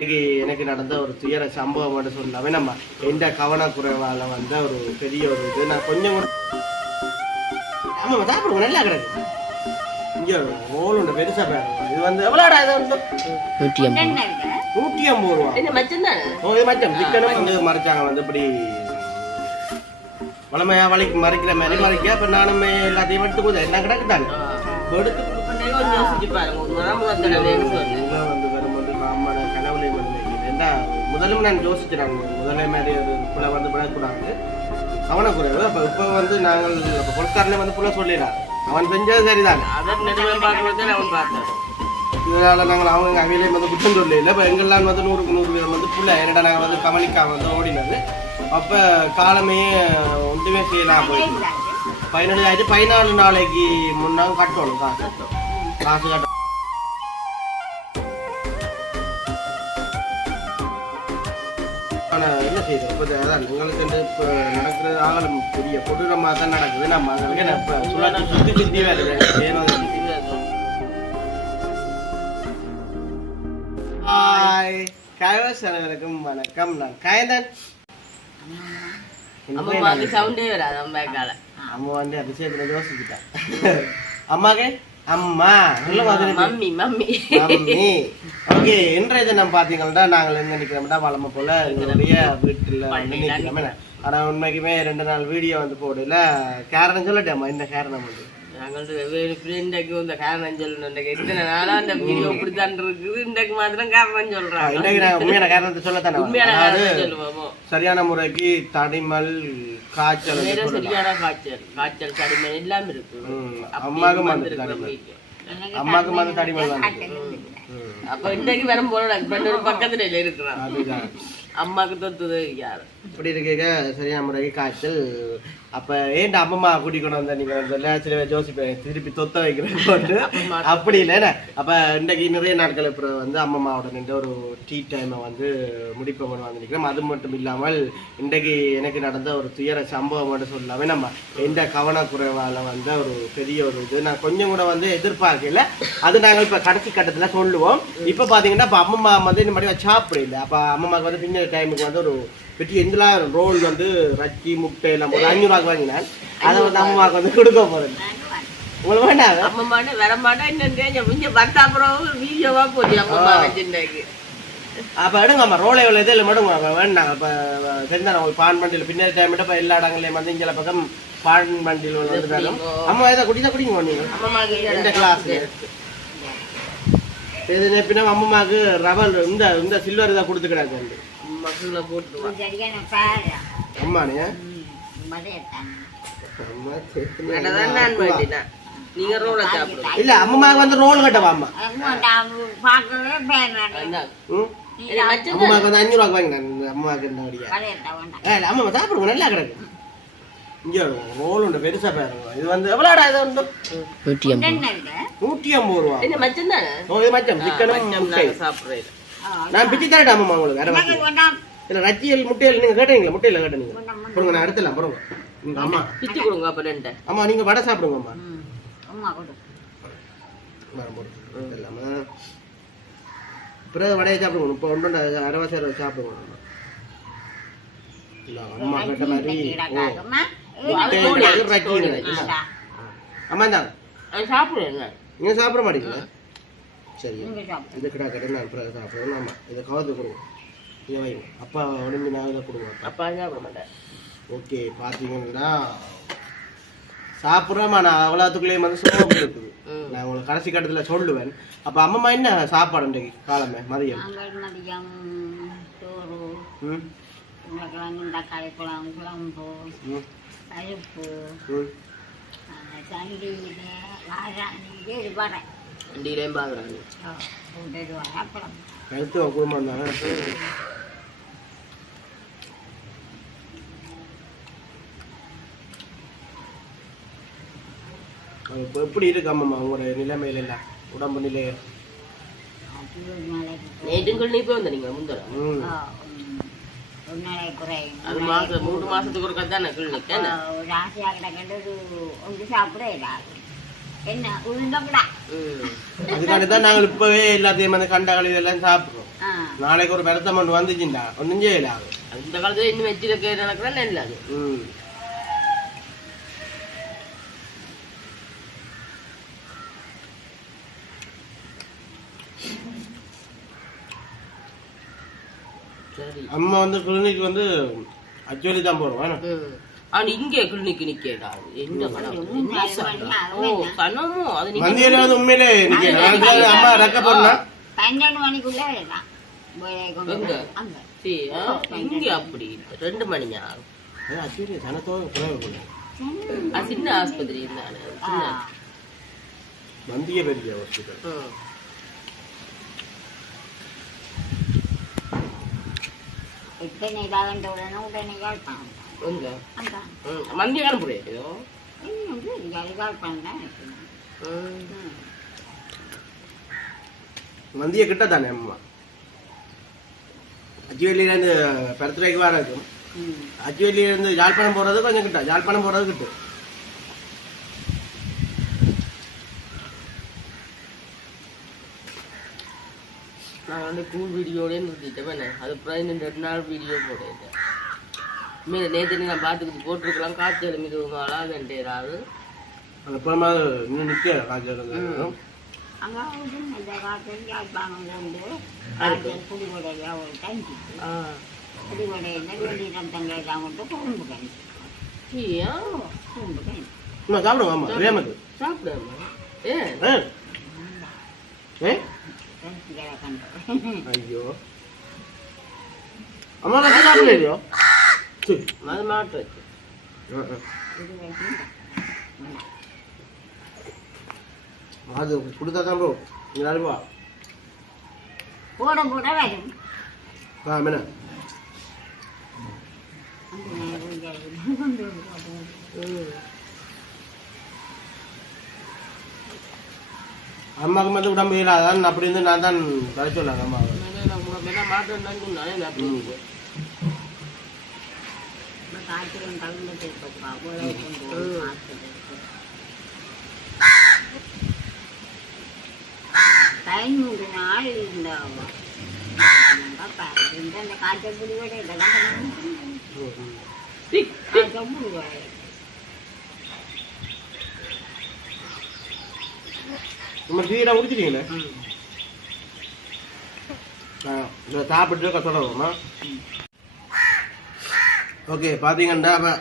இன்னைக்கு எனக்கு நடந்த ஒரு துயர சம்பவம் மட்டும் சொல்லாமே நம்ம எந்த கவனக்குறைவால வந்த ஒரு பெரிய ஒரு இது நான் கொஞ்சம் கூட ஆமா சாப்பிடுங்க நல்லா கிடக்கு. இங்க ரோல் உண்டு பெருசா பாருங்க இது வந்து எவ்வளோடா இது வந்து? நூற்றி ஐம்பது நூற்றி ஐம்பது ரூபா. என்ன மச்சம் தானே. ஓ இது மச்சம். சிக்கனும் வந்து மறைச்சாங்க வந்து இப்படி வளமையா வலிக்கு மறைக்கிற மாதிரி மறைக்க அப்ப நானுமே எல்லாத்தையும் எடுத்து கொஞ்சம் எல்லாம் கிடக்குதாங்க. எடுத்து கொஞ்சம் யோசிச்சு பாருங்க. முதலும் நான் யோசிக்கிறேன். முதலே மாதிரி ஒரு புள்ள வந்து விடக்கூடாது. கவனக்குறைவு. அப்ப இப்ப வந்து நாங்கள் இப்ப பொலிஸ்காரனே வந்து புள்ள சொல்லிடலாம் அவன் செஞ்சது சரிதான். அதன் அவன் பார்த்தேன் இதனால நாங்கள் அவங்க அவையிலே வந்து குற்றம் சொல்லல இப்போ எங்கெல்லாம் வந்து நூறுக்கு நூறு வீதம் வந்து புள்ள என்னடா நாங்கள் வந்து கவனிக்காம வந்து ஓடினது. அப்ப காலமே ஒன்றுமே செய்யலாம் போயிட்டு. பதினேழு ஆயிரத்தி பதினாலு நாளைக்கு முன்னாங்க கட்டணும் காசு. காசு கட்டணும் ஆனா என்ன செய்யுது இப்போ அதான் எங்களுக்கு வந்து இப்போ நடக்கிறது ஆகலும் பெரிய கொடூரமாக தான் நடக்குது. நம்ம அதற்கு நான் இப்போ சுழற்சி சுற்றி சுற்றி வேலை ஏனோ ஹாய் கைவஸ் அனைவருக்கும் வணக்கம். நான் காயந்தன். அம்மாவுக்கு சவுண்டே வராது அம்மா கால. அம்மா வந்து அதிசயத்துல யோசிச்சுட்டா அம்மாக்கு? அம்மா மம்மி மம்மி. மம்மி. ஓகே இன்றைய தினம் பாத்தீங்கன்னா நாங்கள் எங்க நிக்கிறோம்னா வளமை போல எங்களுடைய வீட்டுல வந்து? ஆனா உண்மைக்குமே ரெண்டு நாள் வீடியோ வந்து போடல. காரணம் சொல்லட்டேம்மா இந்த காரணம் வந்து? நாங்கள் வெவ்வேறு ஃப்ரெண்டுக்கு இந்த காரணம் சொல்லணும் இன்றைக்கு. எத்தனை நாளா அந்த வீடியோ இப்படித்தான் இருக்குது. இன்றைக்கு மாத்திரம் காரணம் சொல்றாங்க இன்னைக்கு நான் உண்மையான காரணத்தை சொல்லத்தானே உண்மையான காரணம் சொல்லுவோமோ? சரியான முறைக்கு தடிமல் காய்ச்சல். சரியான காய்ச்சல். காய்ச்சல் கடிமன் எல்லாம் இருக்கு அம்மாவுக்கும் வந்து தடிமல். அம்மாவுக்கும் வந்து தடிமல். அப்ப இன்றைக்கு வரும் போல பக்கத்துல இருக்கிறான். அம்மாக்கு தொத்துது யாரு? இப்படி இருக்க சரியான முறைக்கு காய்ச்சல். அப்போ ஏன்டா அம்மம்மா கூட்டி கொண்டு வந்த நீங்கள் வந்து சில பேர் திருப்பி தொத்த வைக்கிறேன் அப்படி இல்லைண்ணே அப்போ இன்றைக்கு நிறைய நாட்கள் அப்புறம் வந்து அம்மம்மாவோட நின்று ஒரு டீ டைமை வந்து முடிப்போம் வந்து நிற்கிறோம் அது மட்டும் இல்லாமல் இன்றைக்கு எனக்கு நடந்த ஒரு துயர சம்பவம் மட்டும் சொல்லாமே நம்ம எந்த கவனக்குறைவால் வந்த ஒரு பெரிய ஒரு இது நான் கொஞ்சம் கூட வந்து எதிர்பார்க்கல. அது நாங்கள் இப்போ கடைசி கட்டத்தில் சொல்லுவோம். இப்போ பார்த்தீங்கன்னா இப்போ அம்மம்மா வந்து இந்த மாதிரி சாப்பிடல இல்லை. அப்ப வந்து பின்ன டைமுக்கு வந்து ஒரு வெட்டி எந்தெல்லாம் ரோல் வந்து ரச்சி முட்டை எல்லாம் போட்டு அஞ்சூறுவாக்கு வாங்கினேன். அதை வந்து அம்மாவுக்கு வந்து கொடுக்க போறேன். உங்களுக்கு வேண்டாம் அம்மா மாட்டே வர மாட்டேன் இன்னும் கொஞ்சம் அப்புறம் வீடியோவா போச்சு அம்மா அப்ப எடுங்க அம்மா ரோலை எவ்வளோ இதில் மட்டும் வேண்டாம். இப்போ தெரிஞ்சா உங்களுக்கு பான் பண்டியில் பின்னாடி டைம் இப்போ எல்லா இடங்களையும் வந்து இங்கே பக்கம் பான் பண்டியில் வந்து அம்மா இதை குடிதான் குடிங்க நீங்க. அம்மா இந்த கிளாஸ் இது நெப்பினா அம்மாவுக்கு ரவல் இந்த இந்த சில்வர் இதை கொடுத்துக்கிறாங்க வந்து மக்களை போட்டுருவா. அம்மானே? அதான் நான் வேண்டினா நீங்க ரோல சாப்பிடுங்க. இல்ல அம்மாவுக்கு வந்து ரோல் கட்டவா அம்மா? அம்மாவுக்கு வந்து அஞ்சூறுவாக்கு வாங்கினேன். இந்த அம்மாவுக்கு இந்த ஏ அம்மா சாப்பிடுங்க நல்லா கிடக்கு. இங்கே ரோல் உண்டு பெருசா பாருங்க இது வந்து எவ்வளோடா இது வந்து? நூற்றி ஐம்பது. நூற்றி ஐம்பது ரூபா. மச்சம் தானே? மச்சம். சிக்கனும் சாப்பிடுறேன். நான் பிச்சு தரட்டா அம்மா உங்களுக்கு வேற இல்ல ரச்சியல் முட்டையில் நீங்க கேட்டீங்களா? முட்டையில கேட்டீங்க போடுங்க நான் அடுத்தலாம் போடுங்க. ம், அம்மா. பிச்சு கொடுங்க அப்ப ரெண்டு. அம்மா நீங்க வடை சாப்பிடுங்க அம்மா. வடை போடு. இதெல்லாமா. பிறகு வடையை சாப்பிடுங்க இப்போ ஒன்று அரைவாசி அரை சாப்பிடுங்க அம்மா. இல்ல, அம்மா கேட்ட மாதிரி. அம்மா இந்தாங்க. அது சாப்பிடுறேன் நீங்க சாப்பிட மாட்டீங்களா? சரி. இது கிடா நான் பிறகு சாப்பிடுவேன் ஆமா இதை கவர்த்து கொடுங்க. இதை வைங்க. அப்பா உடம்பு நான் இதை கொடுங்க அப்பா. சாப்பிட மாட்டேன். ஓகே பார்த்தீங்கன்னா சாப்பிட்றோமா நான் அவ்வளோத்துக்குள்ளேயும் வந்து சோகம் இருக்குது. நான் உங்களுக்கு கடைசி கட்டத்தில் சொல்லுவேன். அப்போ அம்மா என்ன சாப்பாடு இன்றைக்கு காலமே மதியம்? மதியம் ம். உருளைக்கிழங்கு தக்காளி குழம்பு குழம்பு ம். பருப்பு ம். சண்டியில் வாராணிக்கு இருப்பாரு வண்டியிலையும் அப்புறம் கழுத்து குடும்பம் தானே இப்போ எப்படி இருக்கு அம்மா உங்களோட நிலைமையில எல்லாம் உடம்பு நிலை? அது ஒரு நாளைக்கு நேற்றுங்கள் நீ போய் வந்த நீங்க முந்தர ம். ஆ, ம், ஒரு நாளைக்கு குறையும் அது மாசம் மூணு மாசத்துக்கு ஒரு தானே கிளினிக் ஒரு ஆசையாக கிடக்கிட்டு ஒரு ஒன்று சாப்பிட என்ன நாங்கள் இப்பவே எல்லாத்தையும் வந்து கண்டகளி இதெல்லாம் சாப்பிடுறோம். ஆ. நாளைக்கு ஒரு பெருத்தம் ஒன்று வந்துச்சுண்டா ஒன்றும் செய்யலாம் அந்த காலத்துல இன்னும் வச்சிருக்க நடக்கிற நல்லது ம். சரி. அம்மா வந்து கிளினிக் வந்து அச்சுவலி தான் போடுவோம் ம். அவன் இங்கே கிளினிக் நிக்கடா. அது? உண்மையிலே நிக்கிறேன் அம்மா ரெக்க பன்னெண்டு மணிக்குள்ள ஆ, இங்க அப்படி. ரெண்டு மணி அது சின்ன ஆஸ்பத்திரி இருந்தானே மந்திய பெரிய ஹாஸ்பிட்டல் உடனே உடனே யாழ்ப்பாணம் தான் இருக்குது ம். ம். மந்திய கிட்ட தானே அம்மா? அச்சுவலியில இருந்து பருத்துறைக்கு வராது ம். அச்சுவலியில இருந்து யாழ்ப்பாணம் போறது கொஞ்சம் கிட்ட. யாழ்ப்பாணம் போறது கிட்ட. நான் வந்து கூல் வீடியோடய நிறுத்திட்டேன். அது அப்புறம் இன்னும் ரெண்டு நாள் வீடியோ போடுறேன். மீது நேற்று நான் பார்த்துக்கிட்டு போட்டிருக்கலாம் காய்ச்சல் மீது அழாதன்ட்டு ஏதாவது அந்த புறமா இன்னும் நிக்க காய்ச்சல் சாப்பிடுவோம் ஏ. ஏ. ஐயோ. அம்மா சாப்பிடலையோ? அது மாட்டு வச்சு. அது கொடுத்தா தான் ப்ரோ நீ அனுப்பா போட போட வரும். ஆ மேன அந்த நேரம் இங்கே கொண்டு வந்து போடுவோம். ம் அம்மாவுக்கு மட்டும் உடம்பு இல்லாதான் அப்படி இருந்து நான் தான் தர சொல்லாங்க அம்மா மாட்டேன்னு சொன்னாலே நான் புரியுது. இந்த காய்ச்சலும் கலந்துட்டு உழவு கொண்டு போய் மாற்றுறதுக்கு. பதினூறு நாள் பாப்பா, இந்த காய்ச்சல் புடிவோட இதெல்லாம் காய்ச்சல் புடிவோட நம்ம குடிச்சிட்டீங்களே? இதை சாப்பிட்டு கத்தோடமா ஓகே பார்த்தீங்கன்னா அப்போ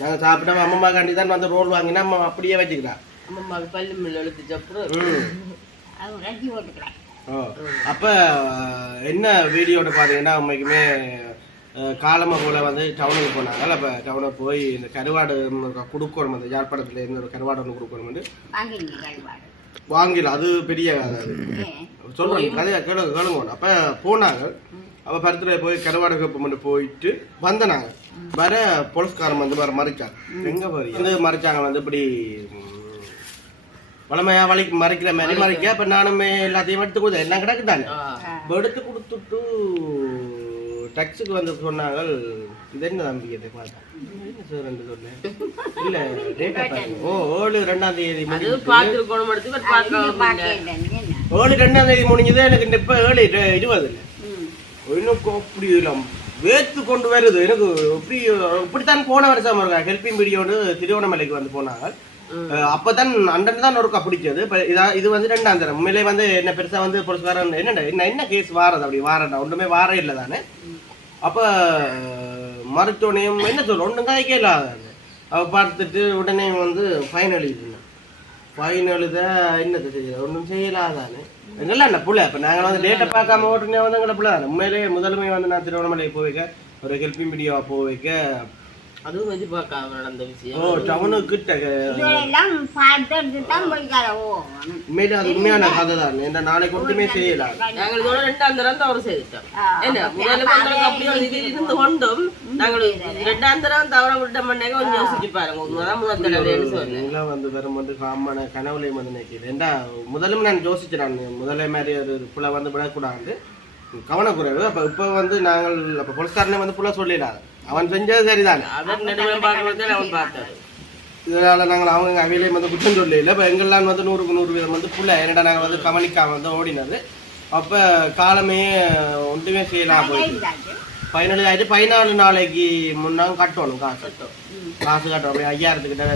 நாங்கள் சாப்பிட்டோம். அம்மா காண்டி தான் வந்து ரோல் வாங்கினா அம்மா அப்படியே வச்சுக்கிறா அம்மாவுக்கு பல்லு மில்ல எழுத்துச்சு அப்புறம் ஓ அப்போ என்ன வீடியோட பார்த்தீங்கன்னா உண்மைக்குமே காலமாக போல் வந்து டவுனுக்கு போனாங்க. அப்போ டவுனுக்கு போய் இந்த கருவாடு கொடுக்கணும் அந்த யாழ்ப்பாணத்தில் இருந்து ஒரு கருவாடு ஒன்று கொடுக்கணும் வாங்கல அது பெரிய சொல்றேன் கதையா கேளுங்க கேளுங்க அப்ப போனாங்க. அப்ப பருத்துல போய் கருவாடு கப்பு மட்டும் போயிட்டு வந்தனாங்க. வர போலீஸ்காரன் வந்து வர மறைச்சாங்க எங்க வந்து மறைச்சாங்க வந்து இப்படி வளமையா வலிக்கு மறைக்கிற மாதிரி மறைக்க. அப்ப நானுமே எல்லாத்தையும் எடுத்து கொடுத்தேன். எல்லாம் கிடக்குதானே? ஆ. அப்ப எடுத்து கொடுத்துட்டு டக்ஸுக்கு வந்து சொன்னாங்க இது என்ன தம்பி இதை பார்த்தா? என்ன சார் ரெண்டு சொன்னேன்? இல்ல டேட்டா ஓ ஏழு ரெண்டாம் தேதி இல்லை. ஏழு ரெண்டாம் தேதி முடிஞ்சது எனக்கு இந்த இப்ப ஏழு இரு- இருபது இல்லை. ம். எனக்கு அப்படி இல்லாம் வேத்து கொண்டு வருது. எனக்கு இப்படி இப்படித்தான் போன வருஷம் ஹெல்பிங் வீடியோடு திருவண்ணாமலைக்கு வந்து போனாங்க. அப்பதான் அண்டன் தான் ஒருக்கா பிடிச்சது. இதா வந்து ரெண்டாம் தரம். உண்மையிலே வந்து என்ன பெருசா வந்து போலீஸ்காரன் என்னடா என்ன என்ன கேஸ் வாரது அப்படி வாரண்டா? ஒன்றுமே வார இல்லை தானே? அப்ப மருத்துவனையும் என்ன சொல்ல ஒன்றும் காய்க்க இல்லாத அவ பார்த்துட்டு உடனே வந்து ஃபைன் எழுதிருந்தேன் ஃபைன் எழுத என்னது செய்யல ஒன்றும் செய்யலாதானே எங்கெல்லாம் என்ன புள்ள? இப்போ நாங்கள் வந்து டேட்டை பார்க்காம ஓட்டுனே வந்து எங்களை புள்ள. தானே உண்மையிலேயே முதலுமே வந்து நான் திருவண்ணாமலை போய் வைக்க ஒரு ஹெல்பிங் வீடியோவை போக வைக்க அதுவும் வச்சு பார்க்காம நடந்த விஷயம். ஓ டவுனுக்கு கிட்ட. இதெல்லாம் பார்த்துட்டு தான் போய்க்கார. உண்மையிலே அது உண்மையான கதை தான். இந்த நாளைக்கு ஒன்றுமே செய்யலாம் நாங்கள் இதோட ரெண்டாம் தரம் தவறு செய்துட்டோம். என்ன முதல்ல பண்றதுக்கு அப்படி ஒரு இது இருந்து கொண்டும். நாங்கள் ரெண்டாம் தரம் தவற விட்ட மண்ணே கொஞ்சம் யோசிச்சு பாருங்க. முதல் முதல் தடவைன்னு சொன்னேன். எல்லாம் வந்து வெறும் வந்து காமான கனவுலையும் வந்து நிற்கிது ஏண்டா முதலும் நான் யோசிச்சேன் நான். முதலே மாதிரி ஒரு புள்ள வந்து விடக்கூடாது. கவனக்குறைவு. அப்போ இப்போ வந்து நாங்கள் அப்போ போலீஸ்காரனே வந்து புள்ள சொல்லிடாது அவன் செஞ்சது சரிதானே. அவன் பார்த்தாரு இதனால நாங்கள் அவங்க அவையிலையும் வந்து குற்றம் சொல்லல இப்போ எங்கெல்லாம் வந்து நூறுக்கு நூறு வீதம் வந்து புள்ள என்னடா நாங்கள் வந்து கவனிக்காம வந்து ஓடினது. அப்ப காலமே ஒன்றுமே செய்யலாம் போயிட்டு. பதினேழு ஆயிடுச்சு பதினாலு நாளைக்கு முன்னாங்க கட்டணும் காசு. ம். காசு கட்டணும் ஐயாயிரத்துக்கிட்ட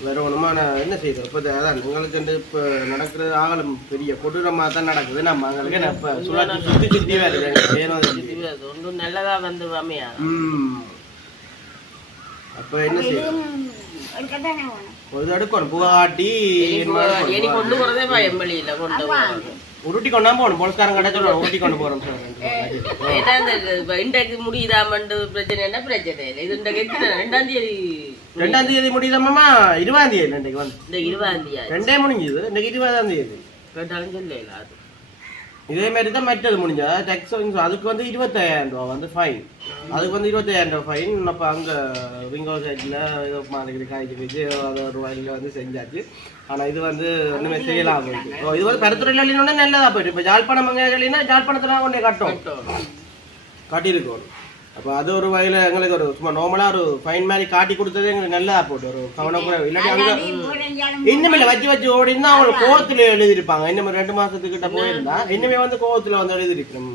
வேற ஒண்ணுமா நான் என்ன செய்யறது இப்போ அதான் உங்களுக்கு வந்து இப்போ நடக்கிறது ஆகலம் பெரிய கொடூரமாக தான் நடக்குது நம்ம எங்களுக்கு இப்போ சுழற்சி சுற்றி சுற்றி அது ஒன்றும் நல்லதா வந்து அமையா ம் அப்போ என்ன வேணும் ஒரு எடுக்கணும் புகை காட்டி இனி கொண்டு போறதே பயம் வழியில கொண்டு போறது உருட்டி கொண்டா போகணும் போலீஸ்காரன் கடை சொல்லணும் உருட்டி கொண்டு போகிறோம் சார் இன்றைக்கு முடியுதாமண்டு பிரச்சனை என்ன பிரச்சனை இல்லை இது இன்றைக்கு ரெண்டாம் தேதி ரெண்டாம் தேதி முடியுதாம்மா இருபதாம் தேதி இன்றைக்கு வந்து. இந்த இருபதாம் தேதி ரெண்டே முடிஞ்சுது. இன்னைக்கு இருபதாம் தேதி. கேட்டாலும் சொல்லல அது. இதே மாதிரி தான் மற்றது முடிஞ்சா டேக்ஸ் அதுக்கு வந்து இருபத்தாயிரம் ரூபா வந்து ஃபைன் அதுக்கு வந்து இருபத்தாயிரம் ரூபா ஃபைன் அப்போ அங்கே விங்கோ சைடில் ஏதோ மாதிரி காய்ச்சி வச்சு அது ஒரு வழியில் வந்து செஞ்சாச்சு. ஆனால் இது வந்து ஒன்றுமே செய்யலாம் போயிட்டு ஓ, இது வந்து பருத்துறையில் நல்லதாக போயிட்டு இப்போ ஜாழ்ப்பாணம் இல்லைன்னா ஜாழ்ப்பாணத்தில் கொண்டே கட்டும் காட்டியிருக்கோம் அப்போ அது ஒரு வகையில் எங்களுக்கு ஒரு சும்மா நார்மலாக ஒரு ஃபைன் மாதிரி காட்டி கொடுத்தது எங்களுக்கு நல்லதா போட்டு ஒரு கவனக்குறை இல்லாட்டி அங்கே புரிஞ்சாலும் இன்னுமே வச்சு வச்சு ஓடி இருந்தா அவங்க கோவத்துல எழுதிருப்பாங்க இன்னும் ரெண்டு மாசத்துக்கிட்ட போயிருந்தா இன்னுமே வந்து கோவத்துல வந்து எழுதிருக்கணும்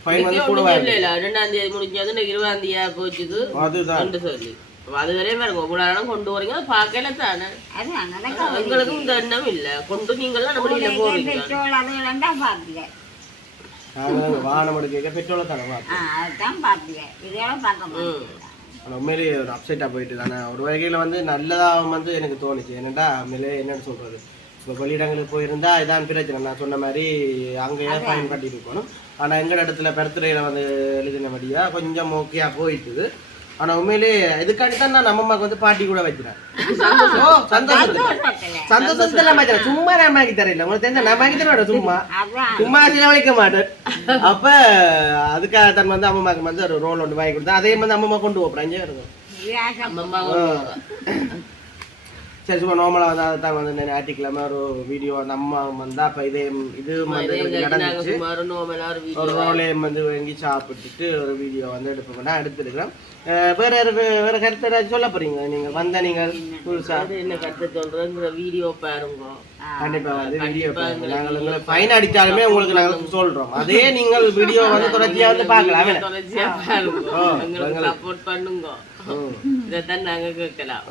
ஃபைன் வந்து கூட இல்ல ரெண்டாம் தேதி முடிஞ்சது இருபதாம் தேதியா போச்சுது. அதுதான். சொல்லி. அப்ப அது வரையும் பாருங்க நேரம் கொண்டு வரீங்க அது பார்க்கல தானே. எங்களுக்கும் இந்த எண்ணம் இல்ல. கொண்டு நீங்களாம் நம்மள போறீங்க பெட்ரோல் அதெல்லாம் தான் பார்த்துக்க நாங்க வாகனம் எடுக்க பெட்ரோலை தானே அதுதான் பார்த்துக்க. இதெல்லாம் பார்க்க உண்மையிலேயே ஒரு அப்செட்டாக போயிட்டு தானே. ஒரு வகையில் வந்து நல்லதாக வந்து எனக்கு தோணுச்சு. என்னடா உண்மையிலே என்னன்னு சொல்றது? இப்போ வெளியிடங்களுக்கு போயிருந்தா இதான் பிரச்சனை. நான் சொன்ன மாதிரி அங்கேயே கட்டி இருக்கணும். ஆனால் எங்கள் இடத்துல பெருத்துறையில் வந்து எழுதினபடியா கொஞ்சம் ஓகேயா போயிட்டுது. ஆனா உண்மையிலே இதுக்காண்டி தான் நான் நம்ம அம்மாவுக்கு வந்து பாட்டி கூட வைக்கிறேன். சந்தோஷம். சந்தோஷத்துல நான் வைக்கிறேன். சும்மா நான் வாங்கி தரேன் உங்களுக்கு தெரிஞ்ச நான் வாங்கி தரேன் சும்மா. சும்மா செலவழிக்க மாட்டேன். அப்ப அதுக்காக தான் வந்து அம்மாக்கு வந்து ஒரு ரோல் ஒன்று வாங்கி கொடுத்தேன். அதே வந்து அம்மா கொண்டு போப்பேன் அங்கே இருக்கும் சரி சும்மா நார்மலாக வந்து அதை தான் வந்து நான் ஞாயிற்றுக்கிழமை ஒரு வீடியோ அந்த அம்மா வந்தா அப்ப இதே இது வந்து நாங்க நடந்துச்சு. ஒரு ரோலையும் வந்து வாங்கி சாப்பிட்டுட்டு ஒரு வீடியோ வந்து எடுப்போம். நான் எடுத்துருக்கிறேன். வேற வேற கருத்து ஏதாச்சும் சொல்ல போறீங்க நீங்க வந்த நீங்கள் புதுசா? என்ன கருத்து சொல்றேங்கிற வீடியோ பாருங்க. கண்டிப்பா வந்து வீடியோ நாங்கள் உங்களை ஃபைன் அடிச்சாலுமே உங்களுக்கு நாங்கள் சொல்றோம். அதே நீங்கள் வீடியோ வந்து தொடர்ச்சியா வந்து பார்க்கலாம். எங்களுக்கு சப்போர்ட் பண்ணுங்க. இதைத்தான் நாங்க கேட்கலாம்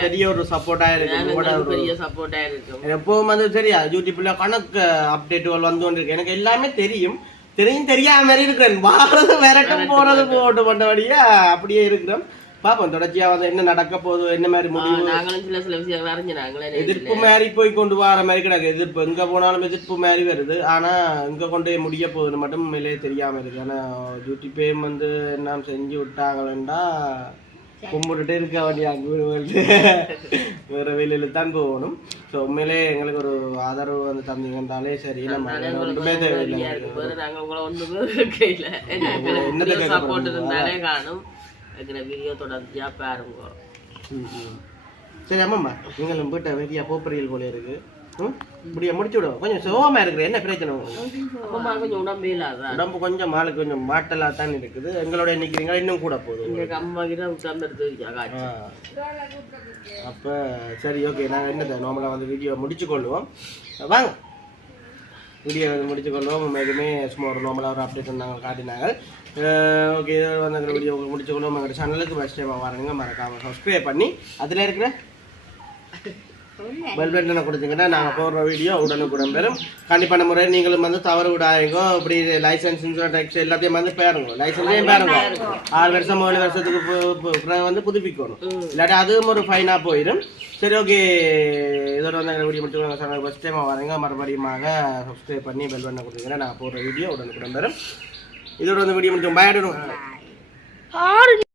பெரிய ஒரு சப்போர்ட்டா இருக்கு பெரிய சப்போர்ட்டா இருக்கும் எப்பவும் வந்து சரியா யூடியூப்ல கணக்கு அப்டேட்டுகள் வந்து கொண்டு இருக்கு எனக்கு எல்லாமே தெரியும் தெரியும் தெரியாம மாதிரி இருக்கிறேன் வாரது விரட்டும் போறது போட்டு பண்ணபடியா அப்படியே இருக்கிறோம் பாப்போம் தொடர்ச்சியா வந்து என்ன நடக்க போகுது என்ன மாதிரி முடிவு? நாங்களும் சில சில விஷயங்கள் அறிஞ்சு நாங்களே எதிர்ப்பு மாதிரி போய் கொண்டு வர மாதிரி கிடக்கு. எதிர்ப்பு எங்க போனாலும் எதிர்ப்பு மாதிரி வருது. ஆனா எங்க கொண்டு போய் முடிய போகுதுன்னு மட்டும் மேலே தெரியாம இருக்கு. ஆனா யூடியூப்பையும் வந்து என்ன செஞ்சு விட்டாங்களா கும்பிட்டுட்டு இருக்க வேண்டிய வந்து வேற. வெளியில தான் போகணும். ஸோ உண்மையிலே எங்களுக்கு ஒரு ஆதரவு வந்து தந்தீங்கன்றாலே சரி நம்ம ஒன்றுமே தேவையில்லை. வேற நாங்க உங்களை ஒண்ணுமே கேட்கல. என்னத்தை கேட்க சப்போர்ட் இருந்தாலே காணும். இருக்கிற வீடியோ தொடர்ச்சியா பாருங்க. சரி அம்மாம்மா நீங்களும் வீட்டை வெளியே போப்பறியல் போல இருக்கு. இப்படியே முடிச்சு விடுவோம் கொஞ்சம் சோகமா இருக்கிற என்ன பிரச்சனை அம்மா கொஞ்சம் உடம்பே இல்லாதான் உடம்பு கொஞ்சம் ஆளுக்கு கொஞ்சம் மாட்டலா தான் இருக்குது. எங்களோட நிக்கிறீங்க இன்னும் கூட போகுது எங்களுக்கு அம்மா கிட்ட உட்கார்ந்து எடுத்து. அப்ப சரி ஓகே. நாங்கள் என்னது நார்மலாக வந்து வீடியோ முடிச்சு கொள்வோம் வாங்க. வீடியோ வந்து முடிச்சு கொள்வோம் எதுவுமே சும்மா ஒரு நார்மலாக ஒரு அப்டேட் நாங்கள் காட்டினாங்க. ஓகே வந்து அந்த வீடியோ முடிச்சு கொள்வோம் எங்கள் சேனலுக்கு ஃபஸ்ட் டைம் வரணுங்க மறக்காமல் சப்ஸ்கிரைப் பண்ணி அதில் இருக்கிற பெல் பட்டனை கொடுத்தீங்கன்னா நாங்கள் போடுற வீடியோ உடனுக்குடன் பெறும். கண்டிப்பான முறை நீங்களும் வந்து தவறு விடாதீங்க இப்படி லைசன்ஸ் இன்சூரன்ஸ் டேக்ஸ் எல்லாத்தையும் வந்து பேருங்க. லைசன்ஸையும் பேருங்க. ஆறு வருஷம் ஏழு வருஷத்துக்கு வந்து புதுப்பிக்கணும். இல்லாட்டி அதுவும் ஒரு ஃபைனாக போயிடும். சரி ஓகே இதோட வந்து எங்கள் வீடியோ முடிச்சு சேனல் ஃபஸ்ட் டைம் வரீங்க மறுபடியுமாக சப்ஸ்கிரைப் பண்ணி பெல் பட்டனை கொடுத்தீங்கன்னா நான் போடுற வீடியோ உடனுக்குடன் பெறும். இதோட வந்து வீடியோ முடிச்சோம் பாய் பாய்